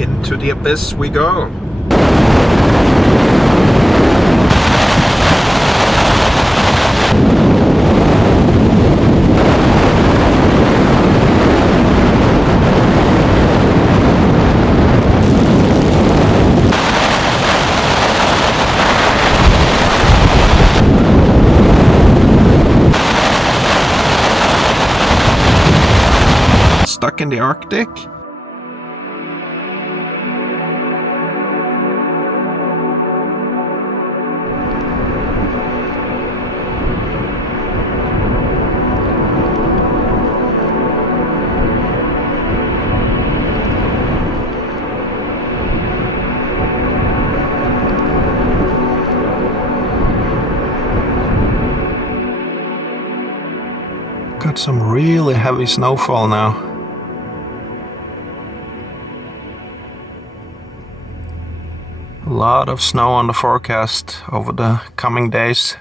Into the abyss we go. Stuck in the Arctic. Got some really heavy snowfall now. A lot of snow on the forecast over the coming days.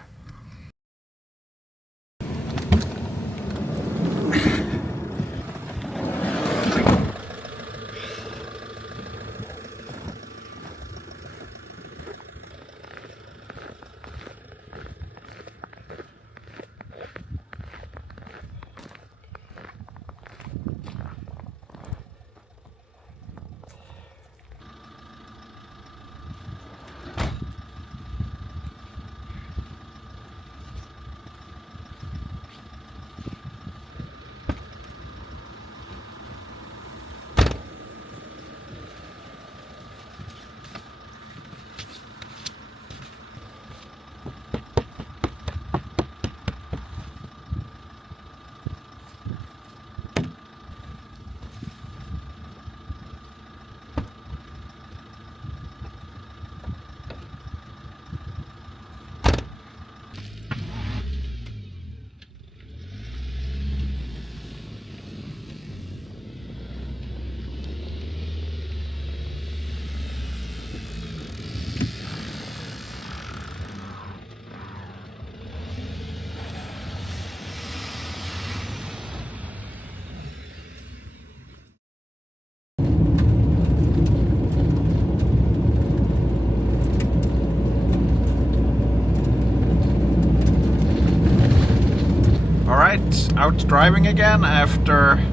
Out driving again after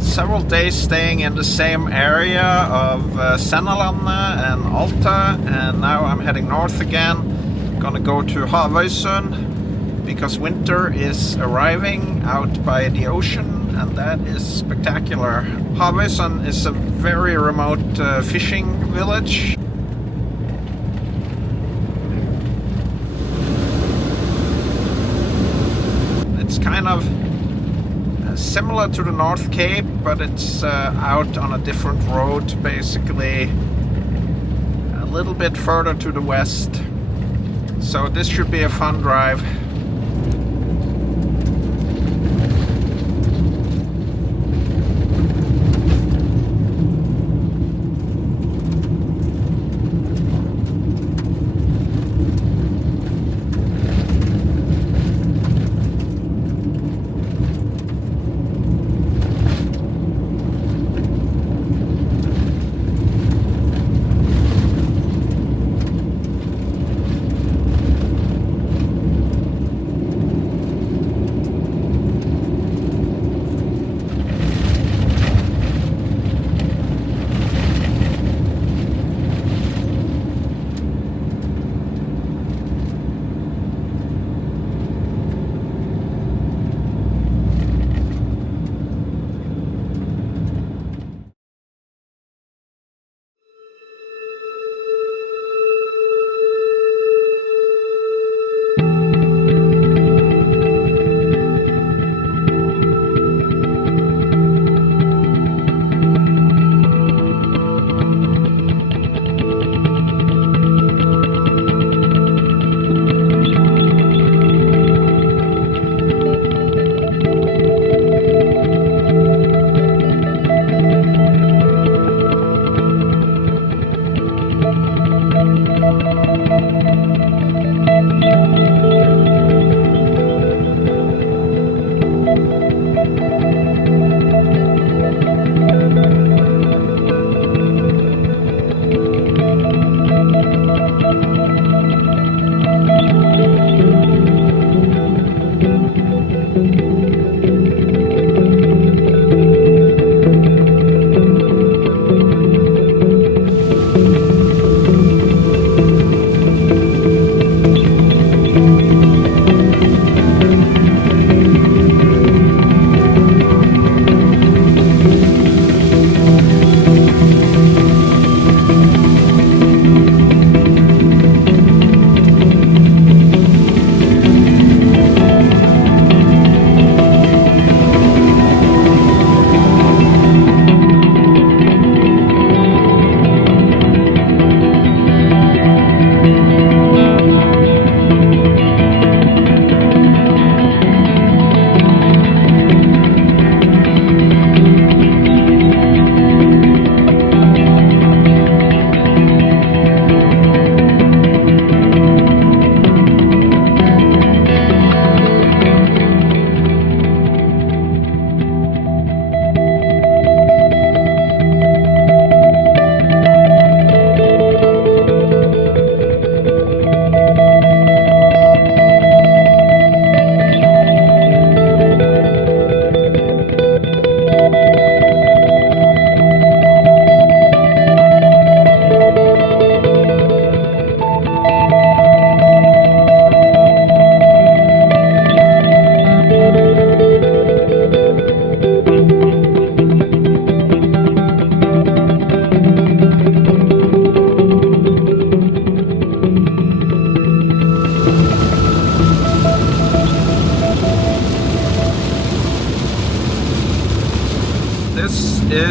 several days staying in the same area of Sennalandet and Alta, and now I'm heading north again. Gonna go to Havøysund because winter is arriving out by the ocean, and that is spectacular. Havøysund is a very remote fishing village. It's kind of similar to the North Cape, but it's out on a different road, basically a little bit further to the west. So this should be a fun drive.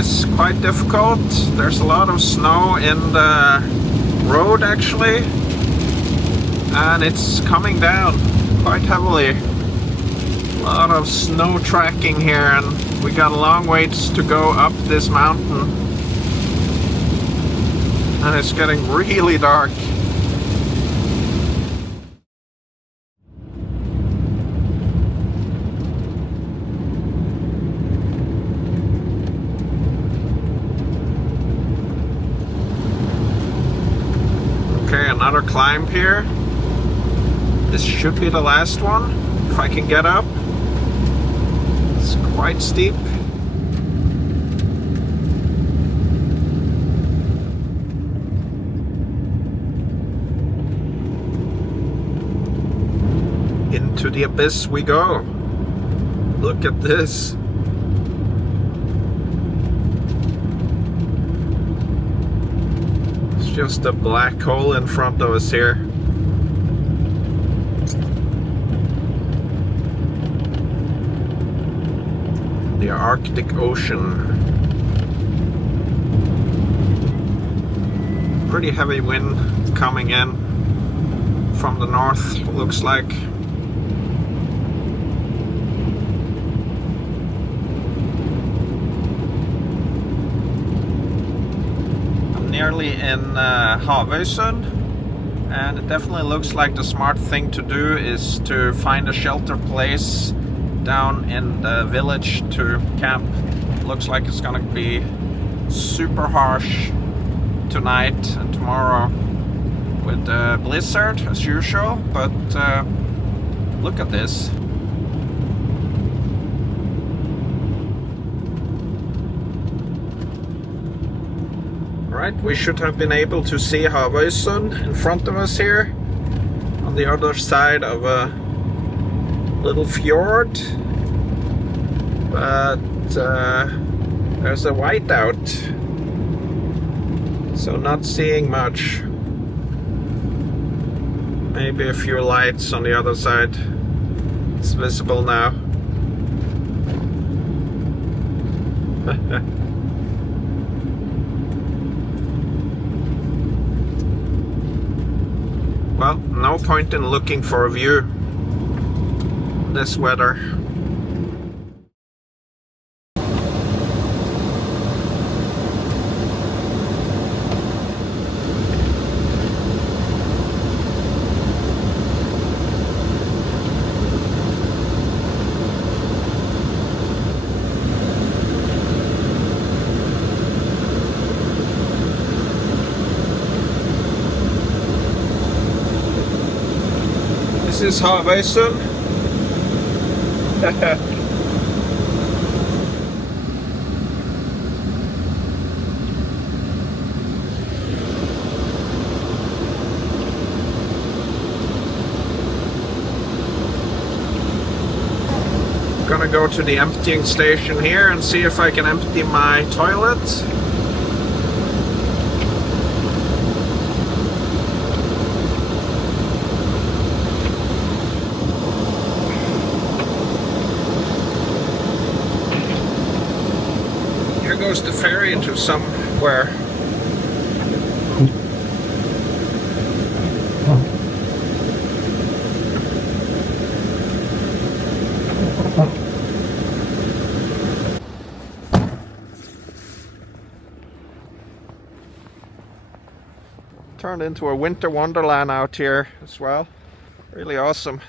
is quite difficult. There's a lot of snow in the road actually, and it's coming down quite heavily. A lot of snow tracking here, and we got a long ways to go up this mountain, and it's getting really dark. Okay, another climb here. This should be the last one, if I can get up. It's quite steep. Into the abyss we go. Look at this. It's just a black hole in front of us here. The Arctic Ocean. Pretty heavy wind coming in from the north, looks like. I'm nearly in Havøysund, and it definitely looks like the smart thing to do is to find a shelter place down in the village to camp. Looks like it's gonna be super harsh tonight and tomorrow with the blizzard as usual, but look at this. Right, we should have been able to see Havøysund in front of us here on the other side of a little fjord, but there's a whiteout, so not seeing much. Maybe a few lights on the other side. It's visible now. Well, no point in looking for a view this weather. This is Havøysund. Gonna go to the emptying station here and see if I can empty my toilet. Here goes the ferry to somewhere. Turned into a winter wonderland out here as well. Really awesome.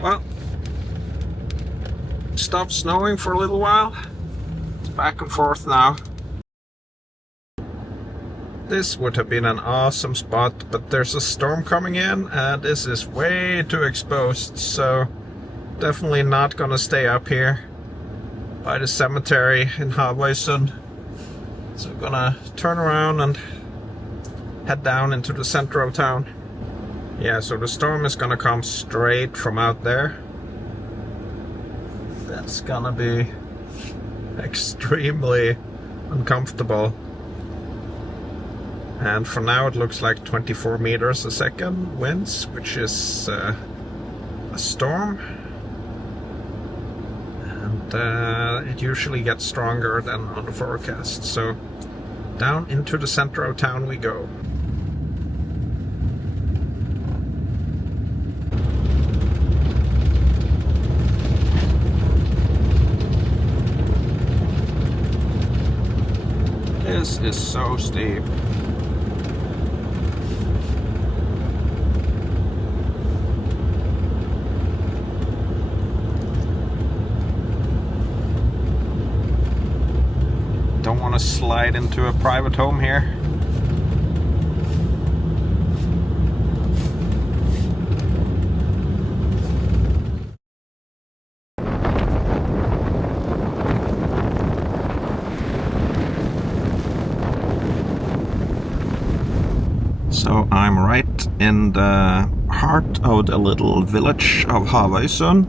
Well, it stopped snowing for a little while. It's back and forth now. This would have been an awesome spot, but there's a storm coming in and this is way too exposed, so definitely not gonna stay up here by the cemetery in Havøysund. So we're gonna turn around and head down into the center of town. Yeah, so the storm is gonna come straight from out there. That's gonna be extremely uncomfortable. And for now it looks like 24 meters a second winds, which is a storm. And it usually gets stronger than on the forecast. So down into the center of town we go. This is so steep. Don't want to slide into a private home here. So I'm right in the heart of the little village of Havøysund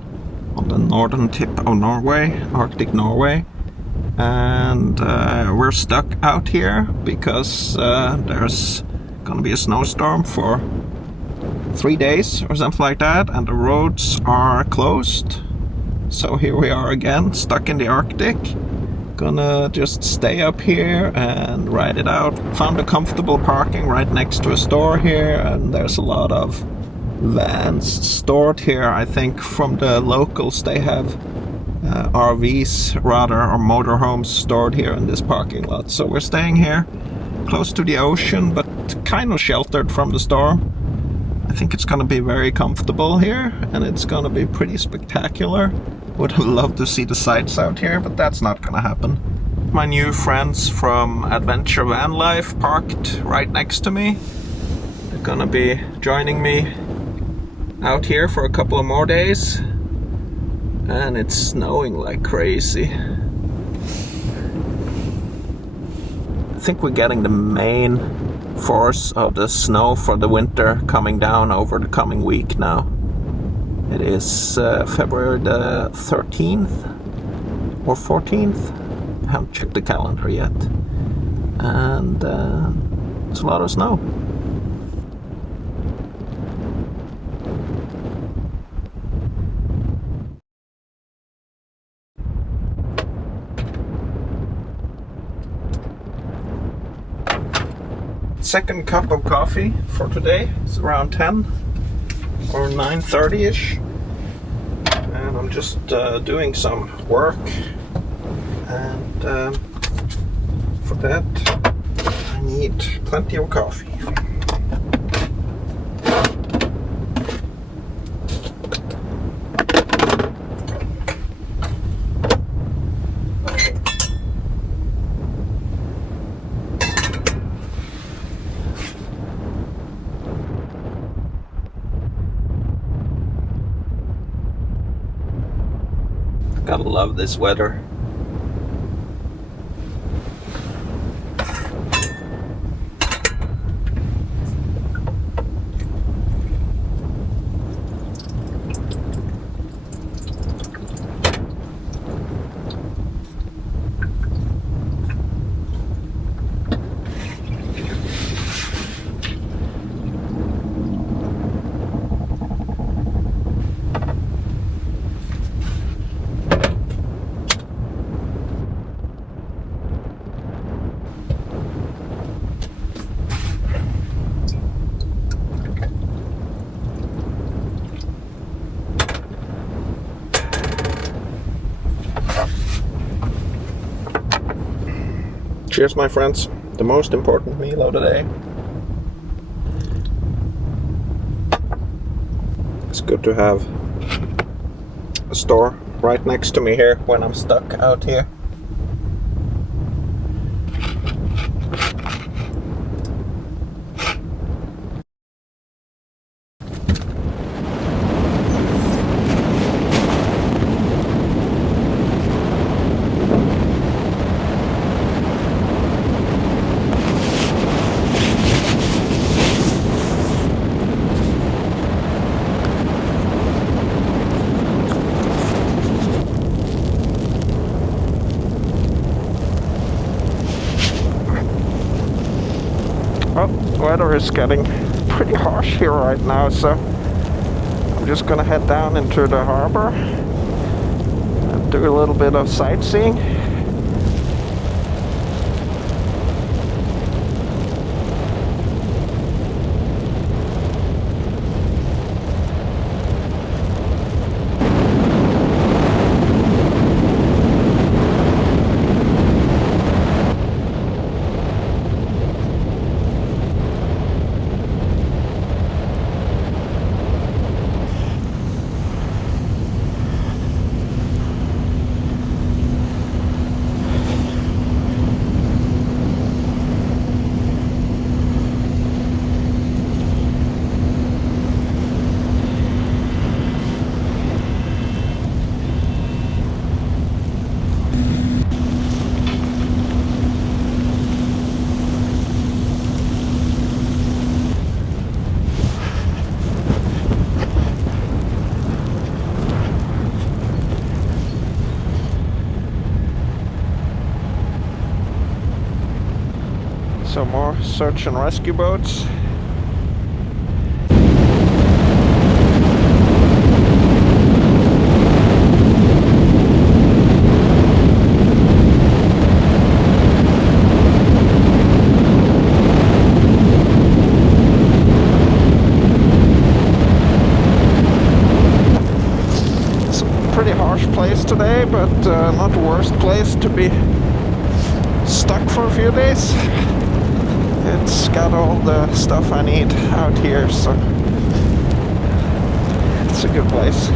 on the northern tip of Norway, Arctic Norway. And we're stuck out here because there's gonna be a snowstorm for 3 days or something like that, and the roads are closed. So here we are again, stuck in the Arctic. Gonna just stay up here and ride it out. Found a comfortable parking right next to a store here, and there's a lot of vans stored here. I think from the locals they have RVs rather, or motorhomes stored here in this parking lot. So we're staying here close to the ocean, but kind of sheltered from the storm. I think it's gonna be very comfortable here, and it's gonna be pretty spectacular. Would have loved to see the sights out here, but that's not gonna happen. My new friends from Adventure Van Life parked right next to me. They're gonna be joining me out here for a couple of more days. And it's snowing like crazy. I think we're getting the main force of the snow for the winter coming down over the coming week now. It is February the 13th or 14th. I haven't checked the calendar yet. And it's a lot of snow. Second cup of coffee for today. It's around 10 or 9:30ish, and I'm just doing some work, and for that I need plenty of coffee. Gotta love this weather. Cheers, my friends. The most important meal of the day. It's good to have a store right next to me here when I'm stuck out here. Well, the weather is getting pretty harsh here right now, so I'm just gonna head down into the harbor and do a little bit of sightseeing. Some more search and rescue boats. It's a pretty harsh place today, but not the worst place to be stuck for a few days. It's got all the stuff I need out here, so it's a good place.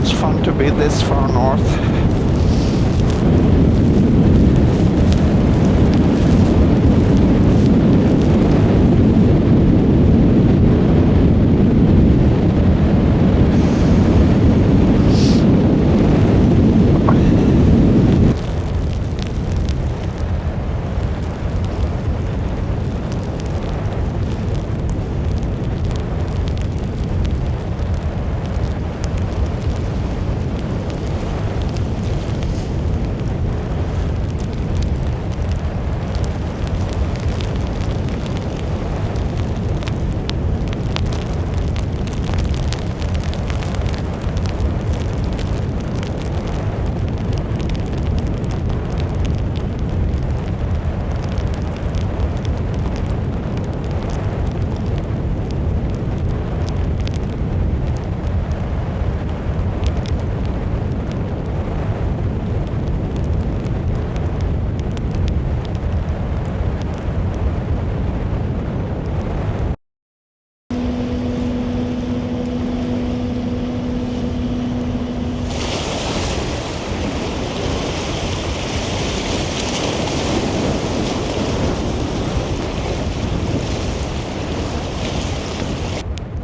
It's fun to be this far north.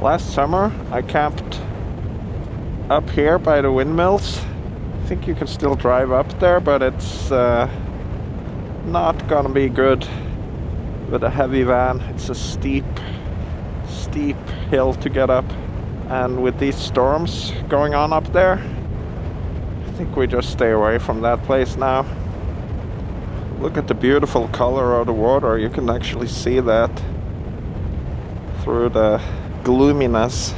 Last summer I camped up here by the windmills. I think you can still drive up there, but it's not gonna be good with a heavy van. It's a steep hill to get up, and with these storms going on up there, I think we just stay away from that place now. Look at the beautiful color of the water. You can actually see that through the gloominess.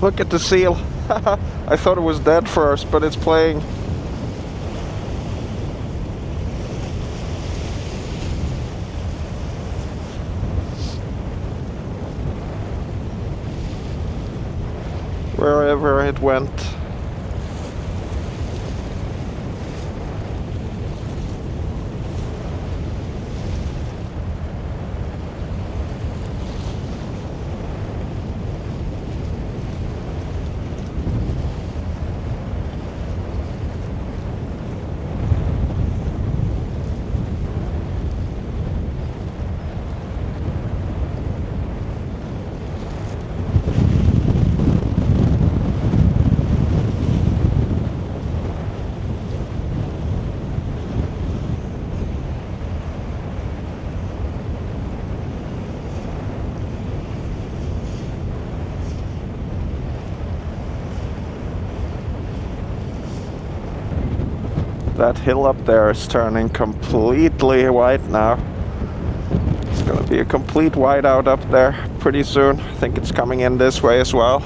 Look at the seal. I thought it was dead first, but it's playing. Wherever it went. That hill up there is turning completely white now. It's gonna be a complete whiteout up there pretty soon. I think it's coming in this way as well.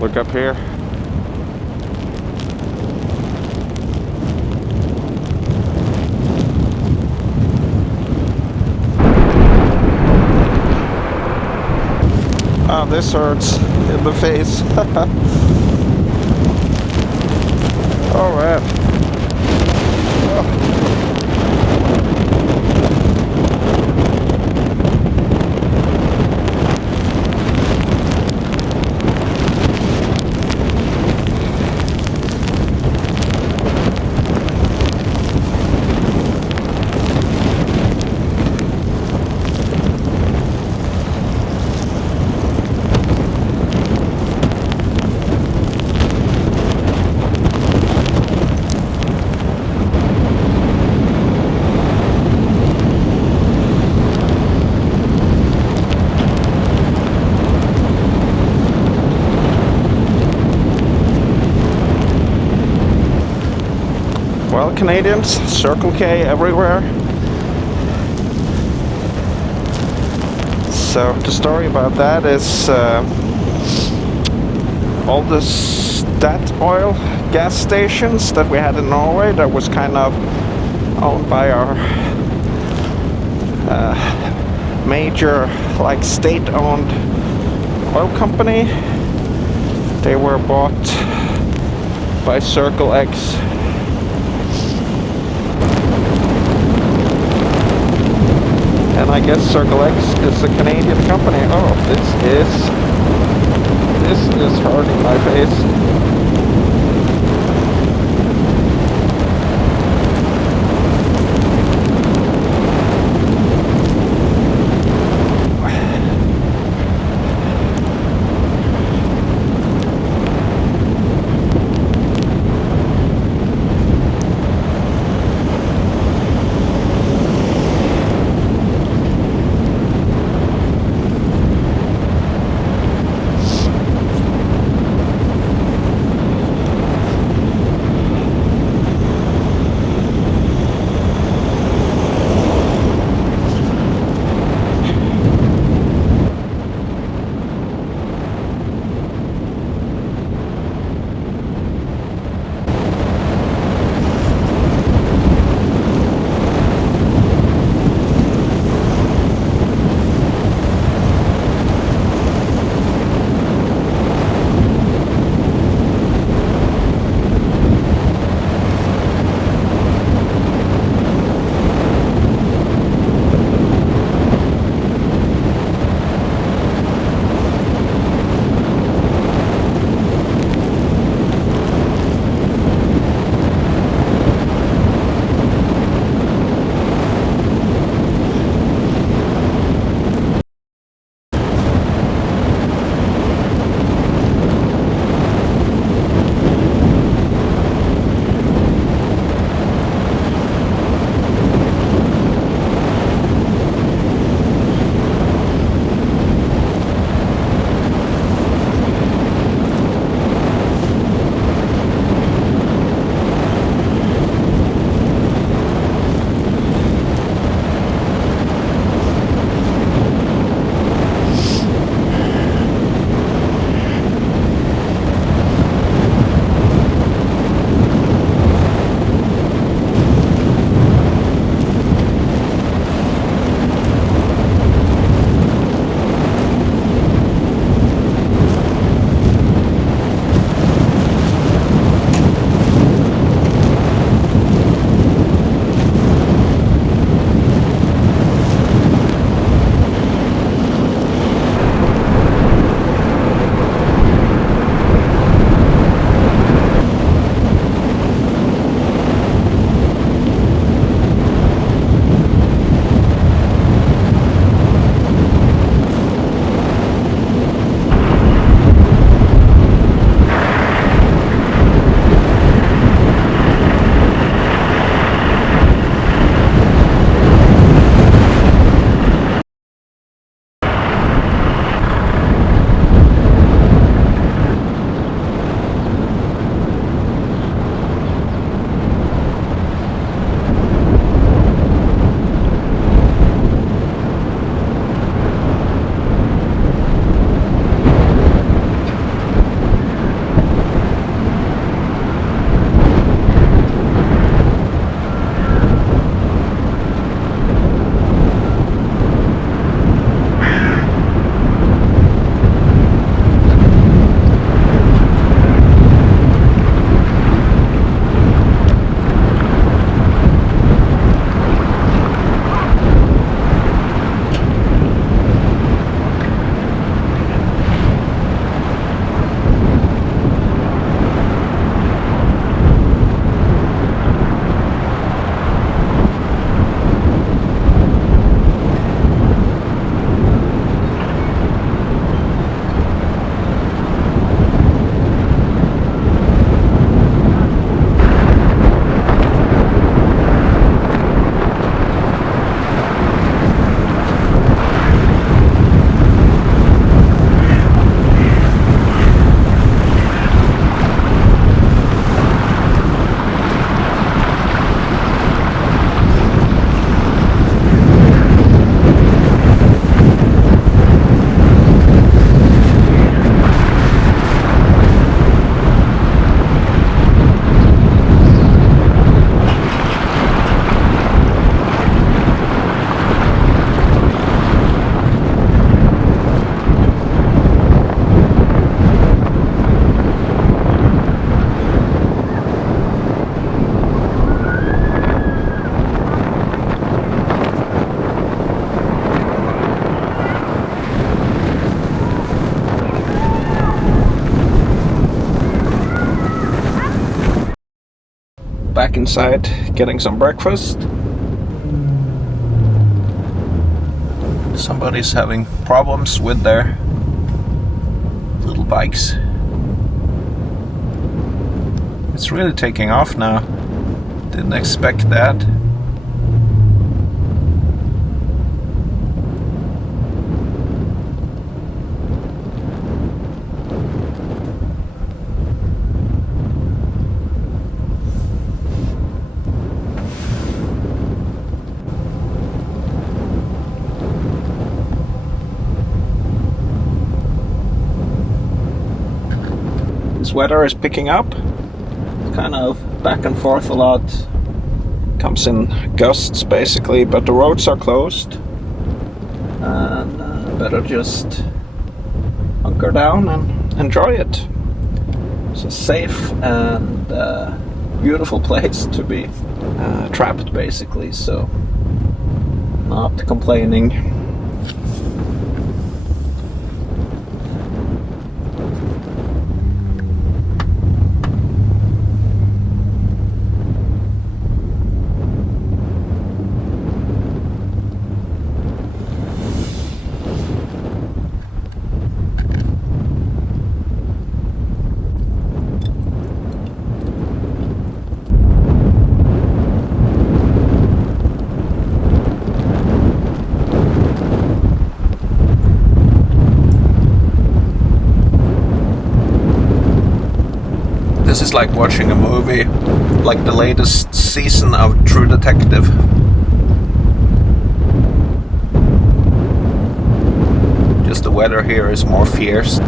Look up here. Oh, this hurts in the face. Oh man. Oh. Well, Canadians, Circle K everywhere. So the story about that is all the Statoil gas stations that we had in Norway that was kind of owned by our major, like, state-owned oil company. They were bought by Circle X. And I guess Circle X is a Canadian company. Oh, this is hurting my face. back inside getting some breakfast. Somebody's having problems with their little bikes. It's really taking off now. Didn't expect that. This weather is picking up. It's kind of back and forth a lot. Comes in gusts basically, but the roads are closed. And better just hunker down and enjoy it. It's a safe and beautiful place to be trapped basically, so not complaining. This is like watching a movie, like the latest season of True Detective. Just the weather here is more fierce.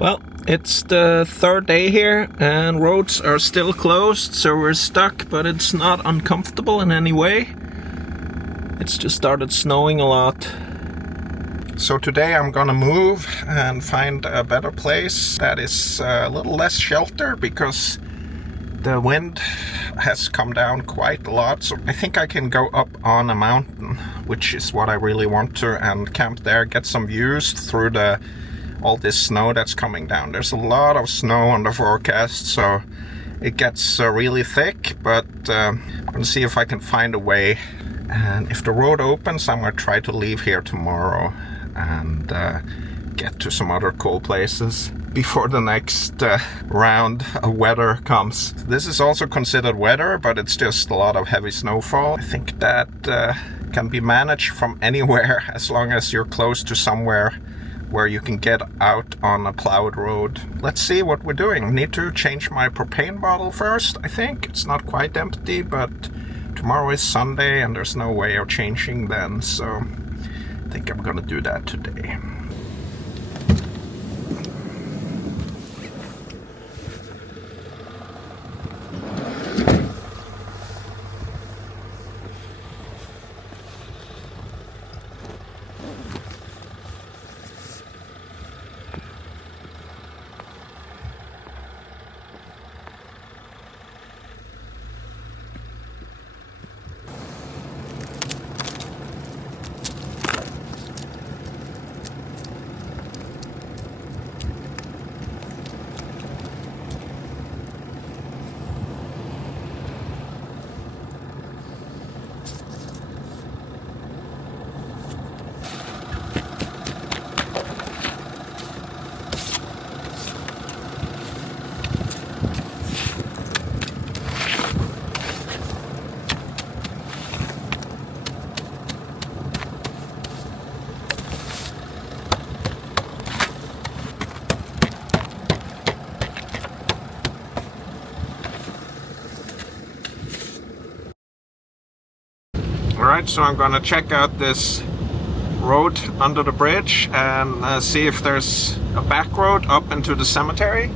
Well, it's the third day here and roads are still closed, so we're stuck, but it's not uncomfortable in any way. It's just started snowing a lot. So today I'm gonna move and find a better place that is a little less shelter, because the wind has come down quite a lot. So I think I can go up on a mountain, which is what I really want to, and camp there, get some views through all this snow that's coming down. There's a lot of snow on the forecast, so it gets really thick, but I'm gonna see if I can find a way. And if the road opens, I'm gonna try to leave here tomorrow and get to some other cool places before the next round of weather comes. This is also considered weather, but it's just a lot of heavy snowfall. I think that can be managed from anywhere, as long as you're close to somewhere where you can get out on a plowed road. Let's see what we're doing. Need to change my propane bottle first, I think. It's not quite empty, but tomorrow is Sunday and there's no way of changing then, so I think I'm gonna do that today. Alright, so I'm gonna check out this road under the bridge and see if there's a back road up into the cemetery.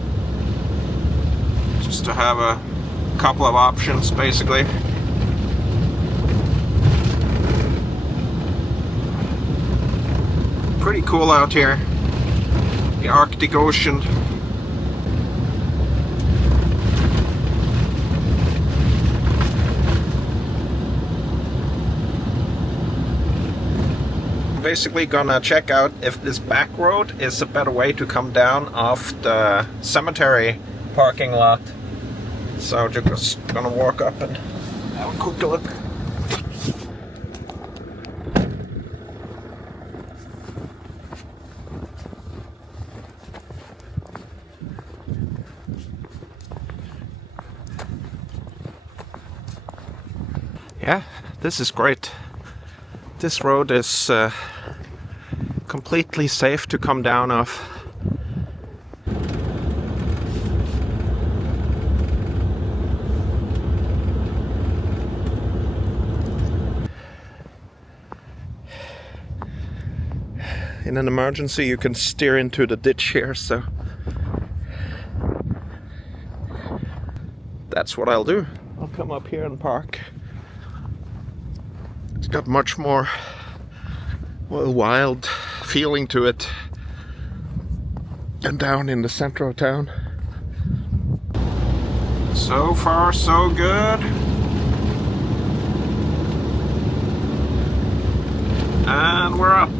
Just to have a couple of options, basically. Pretty cool out here. The Arctic Ocean. Basically gonna check out if this back road is a better way to come down off the cemetery parking lot. So just gonna walk up and have a quick look. Yeah, this is great. This road is completely safe to come down off. In an emergency you can steer into the ditch here, so that's what I'll do. I'll come up here and park. It's got much more, well, wild feeling to it than down in the center of town. So far so good. And we're up.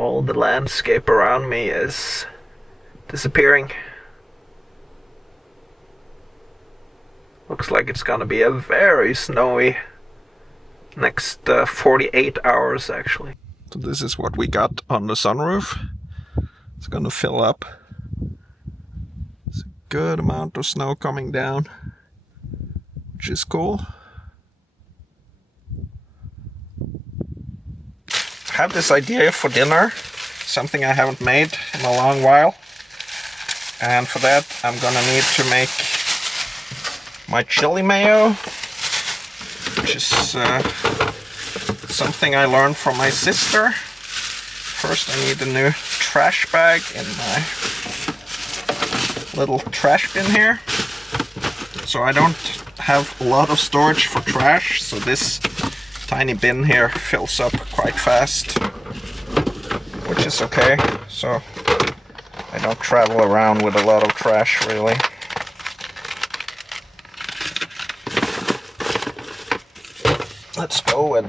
all the landscape around me is disappearing. Looks like it's gonna be a very snowy next 48 hours actually. So this is what we got on the sunroof. It's gonna fill up. It's a good amount of snow coming down, which is cool. I have this idea for dinner, something I haven't made in a long while. And for that I'm gonna need to make my chili mayo, which is something I learned from my sister. First I need a new trash bag in my little trash bin here. So I don't have a lot of storage for trash, so this tiny bin here fills up quite fast, which is okay. So I don't travel around with a lot of trash really. Let's go with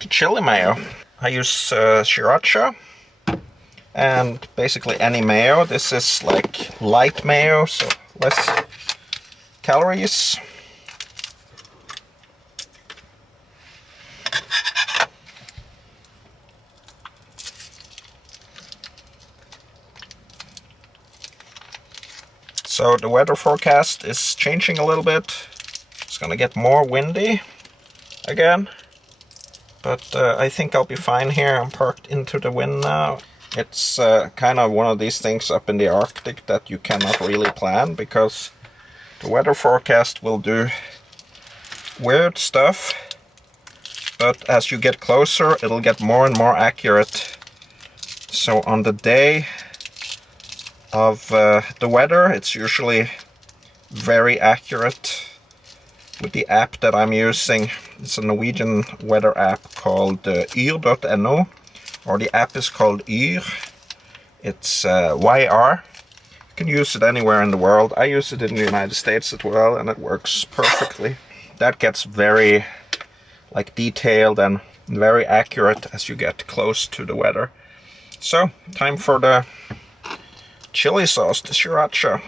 the chili mayo. I use sriracha and basically any mayo. This is like light mayo, so less calories. So the weather forecast is changing a little bit. It's gonna get more windy again, but I think I'll be fine here. I'm parked into the wind now. It's kind of one of these things up in the Arctic that you cannot really plan, because the weather forecast will do weird stuff, but as you get closer it'll get more and more accurate. So on the day of the weather, it's usually very accurate with the app that I'm using. It's a Norwegian weather app called yr.no, or the app is called Yr. It's YR. You can use it anywhere in the world. I use it in the United States as well, and it works perfectly. That gets very like detailed and very accurate as you get close to the weather. So time for the chili sauce, the sriracha.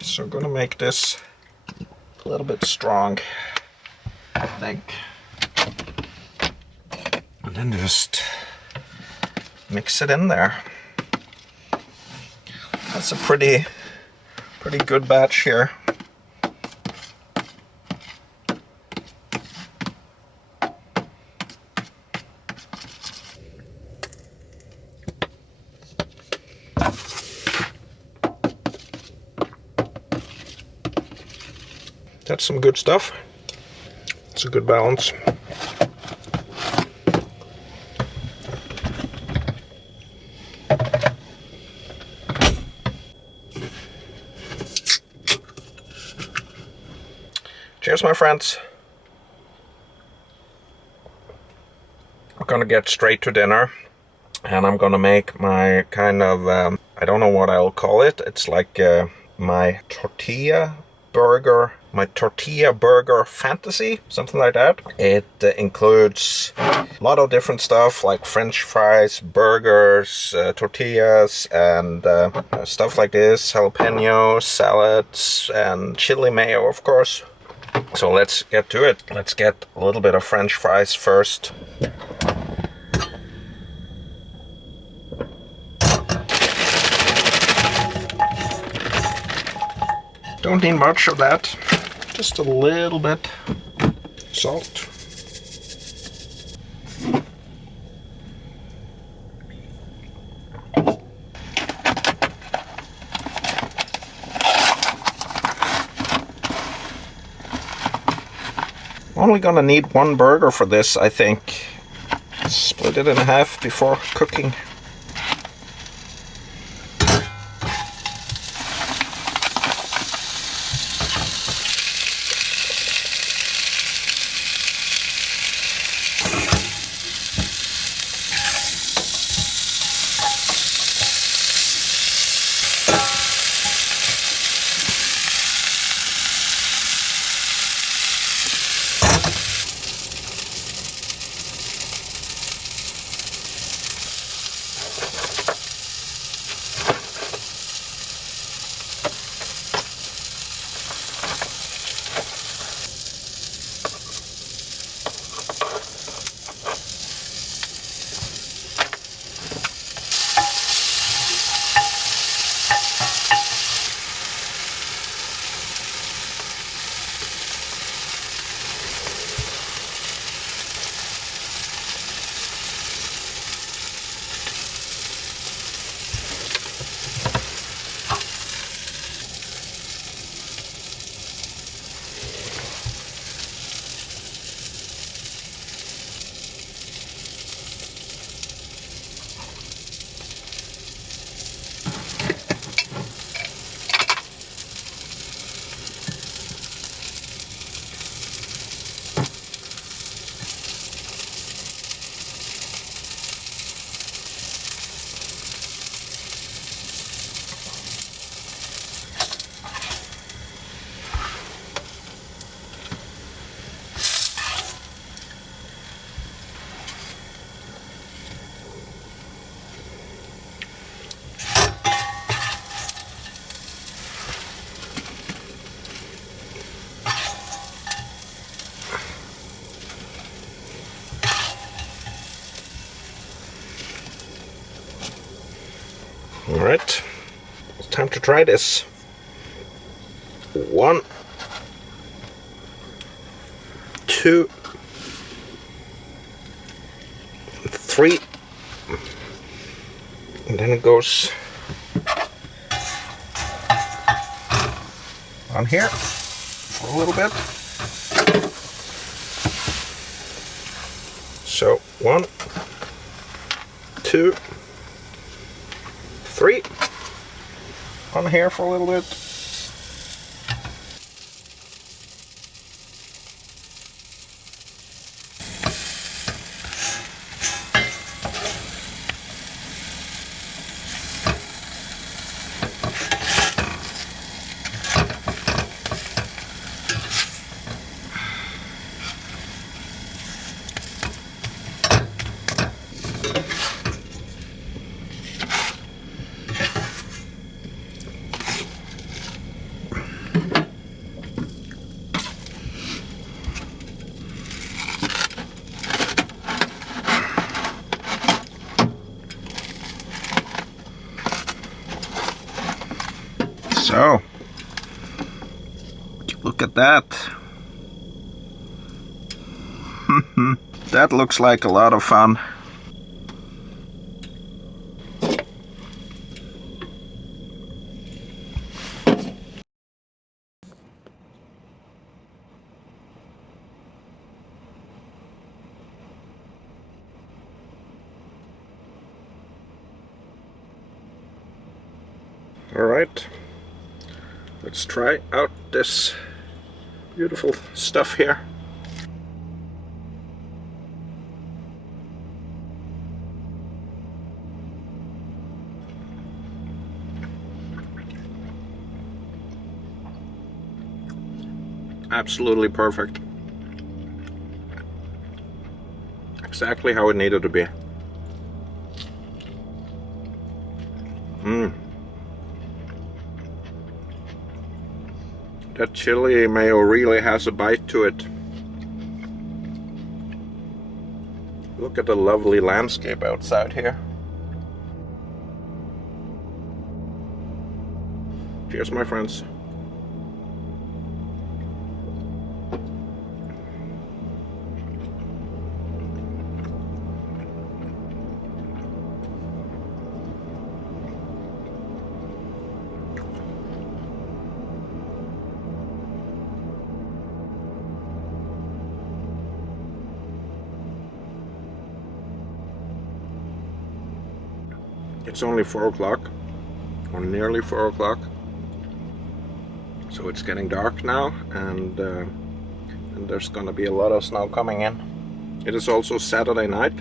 So I'm gonna make this a little bit strong, I think. And then just mix it in there. That's a pretty good batch here. That's some good stuff. It's a good balance. Cheers, my friends. I'm gonna get straight to dinner, and I'm gonna make my kind of, I don't know what I'll call it. It's like my tortilla burger fantasy, something like that. It includes a lot of different stuff like French fries, burgers, tortillas, and stuff like this, jalapenos, salads, and chili mayo, of course. So let's get to it. Let's get a little bit of French fries first. Don't need much of that, just a little bit salt. Only gonna need one burger for this, I think. Split it in half before cooking. Alright, it's time to try this. 1, 2, 3, and then it goes on here for a little bit. So 1, 2, 3, on here for a little bit. So, look at that. That looks like a lot of fun. All right. Let's try out this beautiful stuff here. Absolutely perfect. Exactly how it needed to be. That chili mayo really has a bite to it. Look at the lovely landscape outside here. Cheers, my friends. It's only 4 o'clock, or nearly 4 o'clock, so it's getting dark now, and there's gonna be a lot of snow coming in. It is also Saturday night,